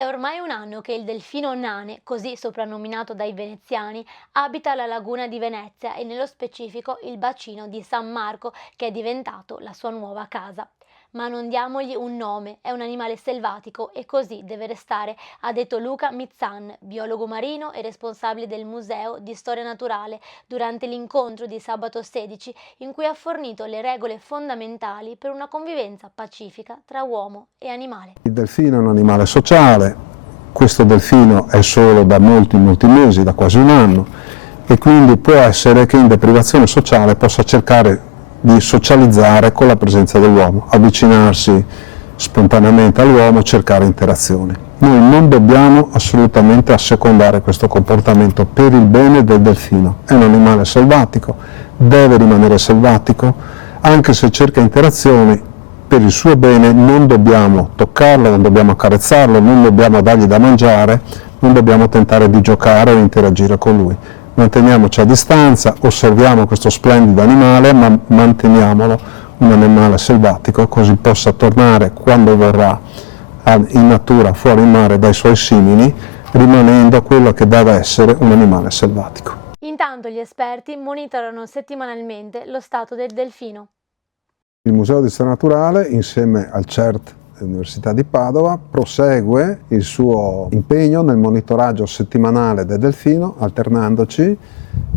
È ormai un anno che il delfino Nane, così soprannominato dai veneziani, abita la laguna di Venezia e nello specifico il bacino di San Marco, che è diventato la sua nuova casa. Ma non diamogli un nome, è un animale selvatico e così deve restare, ha detto Luca Mizzan, biologo marino e responsabile del Museo di Storia Naturale, durante l'incontro di sabato 16, in cui ha fornito le regole fondamentali per una convivenza pacifica tra uomo e animale. Il delfino è un animale sociale, questo delfino è solo da molti mesi, da quasi un anno, e quindi può essere che in deprivazione sociale possa cercare di socializzare con la presenza dell'uomo, avvicinarsi spontaneamente all'uomo, cercare interazioni. Noi non dobbiamo assolutamente assecondare questo comportamento per il bene del delfino, è un animale selvatico, deve rimanere selvatico, anche se cerca interazioni. Per il suo bene non dobbiamo toccarlo, non dobbiamo accarezzarlo, non dobbiamo dargli da mangiare, non dobbiamo tentare di giocare o interagire con lui. Manteniamoci a distanza, osserviamo questo splendido animale, ma manteniamolo un animale selvatico, così possa tornare quando vorrà in natura, fuori in mare dai suoi simili, rimanendo quello che deve essere un animale selvatico. Intanto gli esperti monitorano settimanalmente lo stato del delfino. Il Museo di Storia Naturale, insieme al CERT dell'Università di Padova, prosegue il suo impegno nel monitoraggio settimanale del delfino, alternandoci,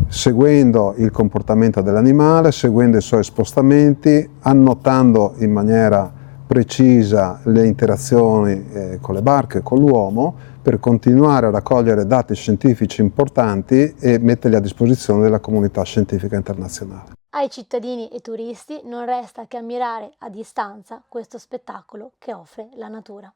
seguendo il comportamento dell'animale, seguendo i suoi spostamenti, annotando in maniera precisa le interazioni con le barche e con l'uomo, per continuare a raccogliere dati scientifici importanti e metterli a disposizione della comunità scientifica internazionale. Ai cittadini e turisti non resta che ammirare a distanza questo spettacolo che offre la natura.